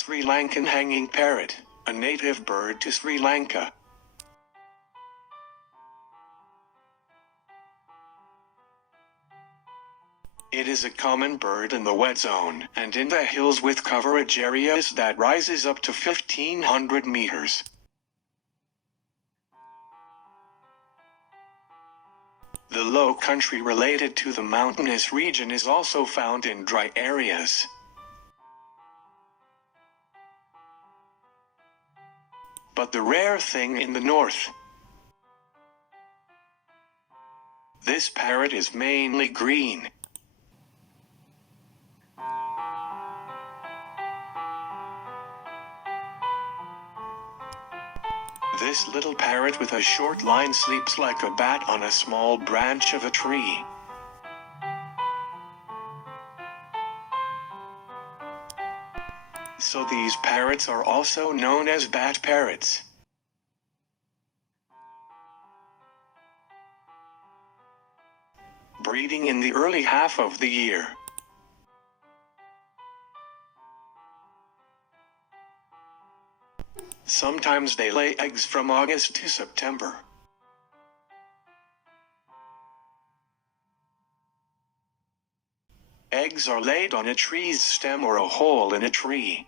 Sri Lankan hanging parrot, a native bird to Sri Lanka. It is a common bird in the wet zone and in the hills with coverage areas that rises up to 1,500 meters. The low country related to the mountainous region is also found in dry areas. But the rare thing in the north. This parrot is mainly green. This little parrot with a short line sleeps like a bat on a small branch of a tree. So these parrots are also known as bat parrots. Breeding in the early half of the year. Sometimes they lay eggs from August to September. Eggs are laid on a tree's stem or a hole in a tree.